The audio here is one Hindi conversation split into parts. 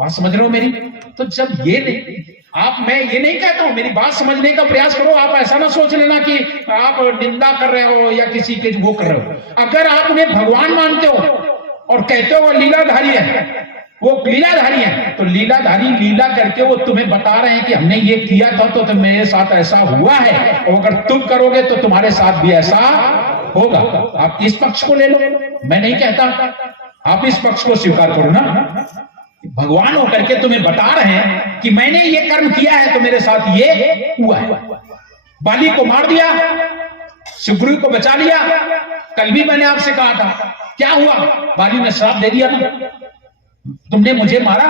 बात समझ रहे हो मेरी? तो जब ये नहीं, मैं ये नहीं कहता हूं, मेरी बात समझने का प्रयास करो। आप ऐसा ना सोच लेना कि आप निंदा कर रहे हो या किसी के वो कर रहे हो। अगर आप उन्हें भगवान मानते हो और कहते हो वो लीलाधारी है, वो लीलाधारी है, तो लीलाधारी लीला करके वो तुम्हें बता रहे हैं कि हमने ये किया था तो मेरे साथ ऐसा हुआ है, और अगर तुम करोगे तो तुम्हारे साथ भी ऐसा होगा। आप इस पक्ष को ले लो, मैं नहीं कहता, आप इस पक्ष को स्वीकार करो ना। भगवान होकर के तुम्हें बता रहे हैं कि मैंने ये कर्म किया है तो मेरे साथ ये हुआ है। बाली को मार दिया, सुग्रीव को बचा लिया। कल भी मैंने आपसे कहा था, क्या हुआ? बाली ने श्राप दे दिया ना, तुमने मुझे मारा,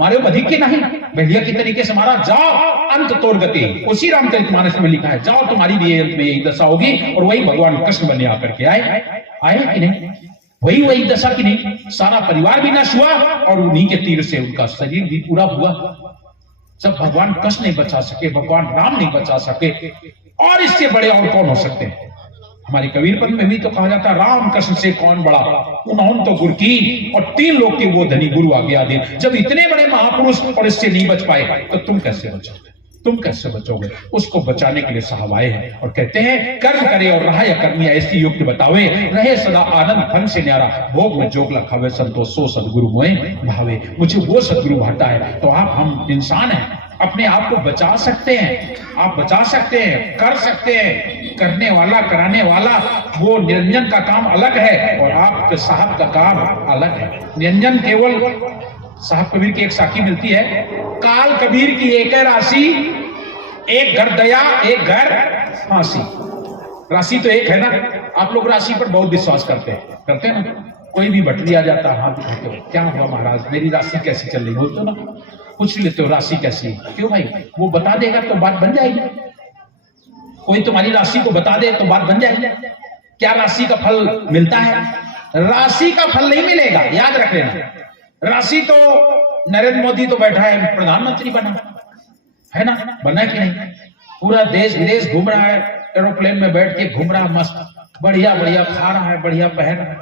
मारे अधिक के नहीं, भेड़िया की तरीके से मारा, जाओ अंत तोड़ गति। उसी रामचरितमानस में लिखा है, जाओ तुम्हारी भी अंत में यही दशा होगी। और वही भगवान कृष्ण बने आकर के आए कि नहीं? वही दशा की नहीं, सारा परिवार भी नष्ट हुआ और उन्हीं के तीर से उनका शरीर भी पूरा हुआ। जब भगवान कृष्ण नहीं बचा सके, भगवान राम नहीं बचा सके, और इससे बड़े और कौन हो सकते हैं? हमारे कबीर पद में भी तो कहा जाता है, राम कृष्ण से कौन बड़ा, उन्होंने तो गुरु की और 3 लोग के वो धनी गुरु आगे आदि। जब इतने बड़े महापुरुष और इससे नहीं बच पाए तो तुम कैसे बचोगे? तुम कैसे बचोगे? उसको बचाने के लिए साहब आए हैं और कहते हैं, कर्म करे और रहा या कर्मी ऐसी युक्त बतावे, रहे सदा आनंद फन से न्यारा, भोग में जोग लखावे संतोष सो सदगुरु मोए भावे। मुझे वो सदगुरु भाता है। तो हम इंसान हैं, अपने आप को बचा सकते हैं, आप बचा सकते हैं, कर सकते हैं। करने वाला, कराने वाला वो निरंजन का काम अलग है और आपके साहब का काम अलग है। निरंजन केवल साहब कबीर की एक साखी मिलती है, काल कबीर की एक है राशि, एक घर दया, एक घर फांसी। राशि तो एक है ना, आप लोग राशि पर बहुत विश्वास करते हैं ना। कोई भी बटली आ जाता है, हाथ उठाते हो, क्या हुआ महाराज, मेरी राशि कैसी चल रही? बोलते हो ना, पूछ लेते हो राशि कैसी? क्यों भाई? वो बता देगा तो बात बन जाएगी। कोई तुम्हारी राशि को बता दे तो बात बन जाएगी। क्या राशि का फल मिलता है? राशि का फल नहीं मिलेगा, याद रख लेना। राशि तो नरेंद्र मोदी तो बैठा है, प्रधानमंत्री बना है ना, बना कि नहीं? पूरा देश विदेश घूम रहा है, एरोप्लेन में बैठ के घूम रहा है, मस्त बढ़िया बढ़िया खा रहा है, बढ़िया पहन रहा है,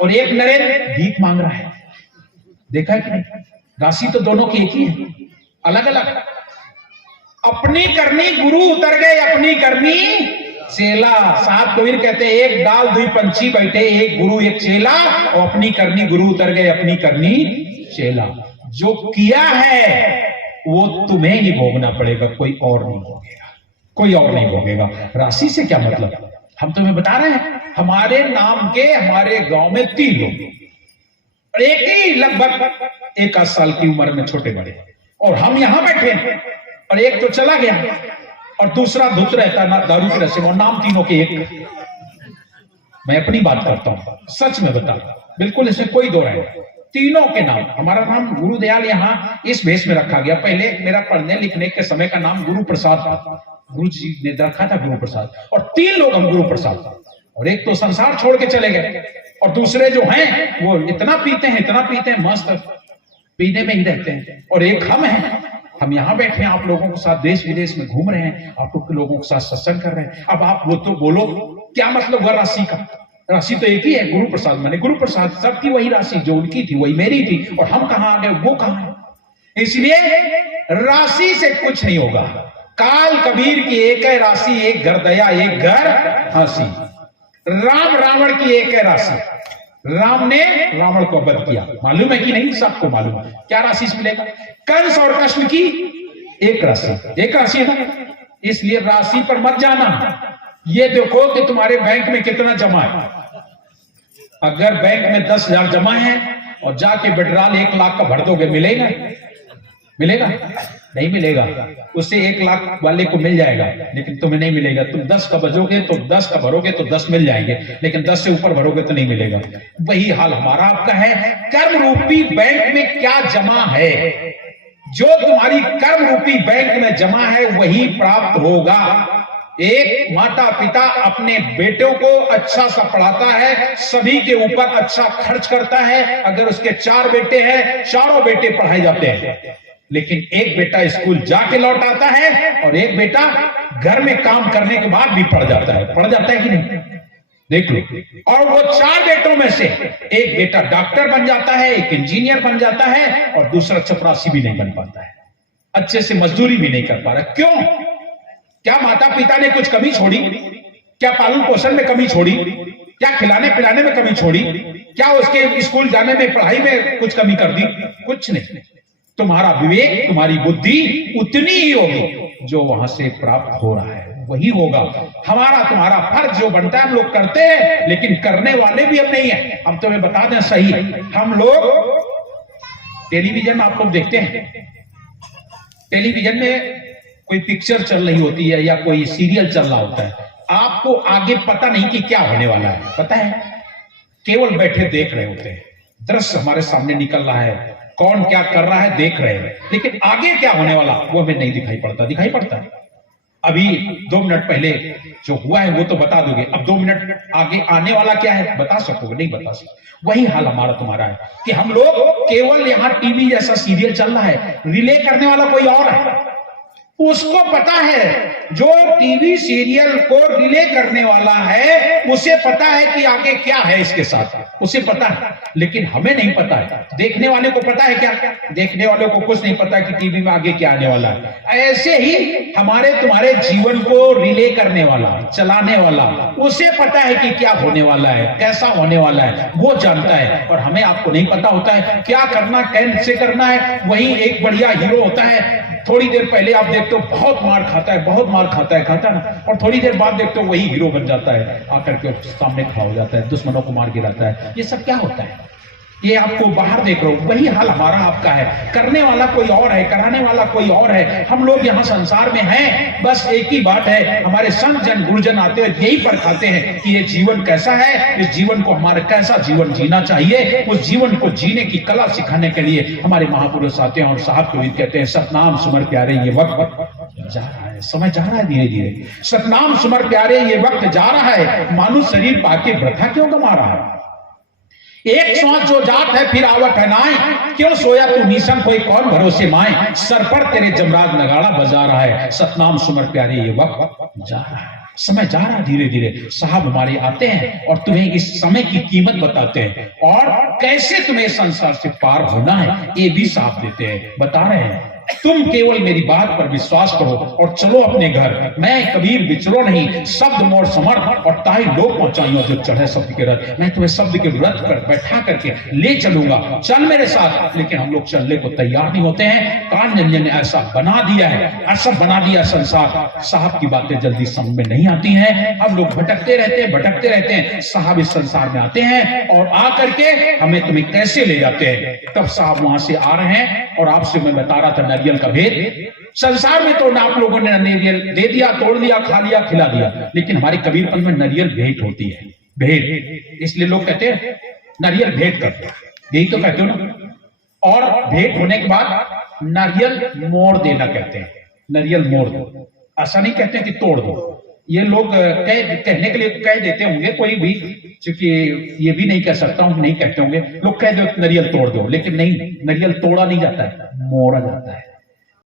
और एक नरेंद्र भीख मांग रहा है। देखा है कि नहीं? राशि तो दोनों की एक ही है, अलग अलग। अपनी करनी गुरु उतर गए, अपनी करनी चेला। साहब कबीर कहते हैं, एक डाल 2 पंछी बैठे, एक गुरु एक चेला, और अपनी करनी गुरु उतर गए, अपनी करनी चेला। जो किया है वो तुम्हें ही भोगना पड़ेगा, कोई और नहीं भोगेगा, कोई और नहीं भोगेगा। राशि से क्या मतलब? हम तुम्हें बता रहे हैं, हमारे नाम के हमारे गांव में 3 लोग, और एक ही लगभग 1 साल की उम्र में छोटे बड़े, और हम यहां बैठे हैं, और एक तो चला गया और दूसरा धुत रहता ना दारू के रस्से में, और नाम तीनों के एक। मैं अपनी बात करता हूं, सच में बता, बिल्कुल इसमें कोई दो राय नहीं। तीनों के नाम, हमारा नाम गुरुदयाल यहाँ इस भेष में रखा गया। पहले मेरा पढ़ने लिखने के समय का नाम गुरु प्रसाद था, गुरु जी ने रखा था गुरु प्रसाद, और 3 लोग हम गुरु प्रसाद, और एक तो संसार छोड़ के चले गए, और दूसरे जो हैं वो इतना पीते हैं मस्त पीने में ही रहते हैं, और एक हम हैं, हम यहाँ बैठे हैं आप लोगों के साथ, देश विदेश में घूम रहे हैं, आप लोगों के साथ सत्संग कर रहे हैं। अब आप वो तो बोलो, क्या मतलब हुआ राशि का? राशि तो एक ही है, गुरु प्रसाद। मैंने गुरु प्रसाद, सबकी वही राशि, जो उनकी थी वही मेरी थी, और हम कहां आ गए, वो कहां है? इसलिए राशि से कुछ नहीं होगा। काल कबीर की एक है राशि, एक घर दया, एक घर फांसी। राम रावण की एक है राशि, राम ने रावण को वध किया, मालूम है कि नहीं? सबको मालूम है। क्या राशि से मिलेगा? कंस और कृष्ण की एक राशि, एक राशि है ना। इसलिए राशि पर मत जाना, ये देखो कि तुम्हारे बैंक में कितना जमा है। अगर बैंक में 10,000 जमा है और जाके विड्रॉल 1 लाख का भर दोगे, मिलेगा? मिलेगा? नहीं मिलेगा। उससे 1 लाख वाले को मिल जाएगा, लेकिन तुम्हें नहीं मिलेगा। तुम 10 का बचोगे तो 10 का भरोगे तो 10 मिल जाएंगे, लेकिन 10 से ऊपर भरोगे तो नहीं मिलेगा। वही हाल हमारा आपका है। कर्म रूपी बैंक में क्या जमा है, जो तुम्हारी कर्म रूपी बैंक में जमा है वही प्राप्त होगा। एक माता पिता अपने बेटों को अच्छा सा पढ़ाता है, सभी के ऊपर अच्छा खर्च करता है। अगर उसके 4 बेटे हैं, चारों बेटे पढ़ाए जाते हैं, लेकिन एक बेटा स्कूल जाके लौट आता है और एक बेटा घर में काम करने के बाद भी पढ़ जाता है। पढ़ जाता है कि नहीं? देख लो। और वो 4 बेटों में से एक बेटा डॉक्टर बन जाता है, एक इंजीनियर बन जाता है, और दूसरा चपरासी भी नहीं बन पाता है, अच्छे से मजदूरी भी नहीं कर पा रहा। क्यों? क्या माता पिता ने कुछ कमी छोड़ी? क्या पालन पोषण में कमी छोड़ी? क्या खिलाने पिलाने में कमी छोड़ी? क्या उसके स्कूल जाने में, पढ़ाई में कुछ कमी कर दी? कुछ नहीं। तुम्हारा विवेक, तुम्हारी बुद्धि उतनी ही होगी जो वहां से प्राप्त हो रहा है वही होगा। हमारा तुम्हारा फर्ज जो बनता है हम लोग करते हैं, लेकिन करने वाले भी हम नहीं है। हम तुम्हें बता दें सही, हम लोग टेलीविजन आप लोग देखते हैं, टेलीविजन में कोई पिक्चर चल रही होती है या कोई सीरियल चल रहा होता है, आपको आगे पता नहीं कि क्या होने वाला है, पता है? केवल बैठे देख रहे होते हैं, दृश्य हमारे सामने निकल रहा है, कौन क्या कर रहा है देख रहे हैं, लेकिन आगे क्या होने वाला वो हमें नहीं दिखाई पड़ता। दिखाई पड़ता है अभी 2 मिनट पहले जो हुआ है वो तो बता दोगे, अब 2 मिनट आगे आने वाला क्या है बता सकोगे? नहीं बता सकते। वही हाल हमारा तुम्हारा है कि हम लोग केवल यहाँ टीवी जैसा सीरियल चल रहा है, रिले करने वाला कोई और है, उसको पता है, जो टीवी सीरियल को रिले करने वाला है उसे पता है कि आगे क्या है इसके साथ, उसे पता है, लेकिन हमें नहीं पता है। देखने वाले को पता है क्या? देखने वाले को कुछ नहीं पता कि टीवी में आगे क्या आने वाला है। ऐसे ही हमारे तुम्हारे जीवन को रिले करने वाला, चलाने वाला, उसे पता है कि क्या होने वाला है, कैसा होने वाला है, वो जानता है। और हमें आपको नहीं पता होता है क्या करना, कैसे करना है। वही एक बढ़िया हीरो होता है, थोड़ी देर पहले आप देखते हो बहुत मार खाता है, बहुत मार खाता है ना, और थोड़ी देर बाद देखते हो वही हीरो बन जाता है, आकर के सामने खड़ा हो जाता है, दुश्मनों को मार गिराता है। ये सब क्या होता है? ये आपको बाहर देख रहे हो, वही हाल हमारा आपका है। करने वाला कोई और है, कराने वाला कोई और है। हम लोग यहाँ संसार में हैं, बस एक ही बात है, हमारे संत जन गुरुजन आते हैं यही परखाते हैं कि ये जीवन कैसा है, इस जीवन को हमारे कैसा जीवन जीना चाहिए। उस जीवन को जीने की कला सिखाने के लिए हमारे महापुरुष आते हैं और साहब कबीर कहते हैं, सतनाम सुमर प्यारे ये वक्त जा रहा है, समय जा रहा है धीरे धीरे। सतनाम सुमर प्यारे ये वक्त जा रहा है, मानुष शरीर पाके वृथा क्यों गमा रहा है। एक सांस जो जात है फिर आवत है नाय, क्यों सोया तू नीसन कोई कौन भरोसे माए। सर पर तेरे जमराज नगाड़ा बजा रहा है, सतनाम सुमर प्यारे ये वक्त जा रहा है, समय जा रहा है धीरे धीरे। साहब हमारे आते हैं और तुम्हें इस समय की कीमत बताते हैं और कैसे तुम्हें संसार से पार होना है ये भी साफ देते हैं, बता रहे हैं। तुम केवल मेरी बात पर विश्वास करो और चलो अपने घर, मैं कबीर विचरो नहीं, शब्द मोर समर्थ और ताई लोग पहुंचाइयो जो चढ़े शब्द के रथ। मैं तुम्हें शब्द के रथ पर बैठा करके ले चलूंगा, चल मेरे साथ। लेकिन हम लोग चलने को तैयार नहीं होते हैं। कान जंजन ने ऐसा बना दिया है, ऐसा बना दिया संसार, साहब की बातें जल्दी समझ में नहीं आती हैं। हम लोग भटकते रहते हैं। साहब इस संसार में आते हैं और आकर के हमें तुम्हें कैसे ले जाते हैं। तब साहब वहां से आ रहे हैं और आपसे मैं बता रहा था नारियल का भेद। संसार में तो आप लोगों ने नारियल दे दिया, तोड़ दिया, खा लिया, खिला दिया, लेकिन हमारे कबीरपंथ में नारियल भेंट होती है, भेंट। इसलिए लोग कहते हैं नारियल भेंट करते हैं, यही तो कहते हो ना। और भेंट होने के बाद नारियल मोड़ देना कहते हैं, नारियल मोड़ दो, ऐसा नहीं कहते कि तोड़ दो। ये लोग कहने के लिए कह देते होंगे, कोई भी, क्योंकि ये भी नहीं कह सकता हूं, नहीं कहते होंगे लोग, कह दो नारियल तोड़ दो, लेकिन नहीं, नारियल तोड़ा नहीं जाता है, मोड़ा जाता है।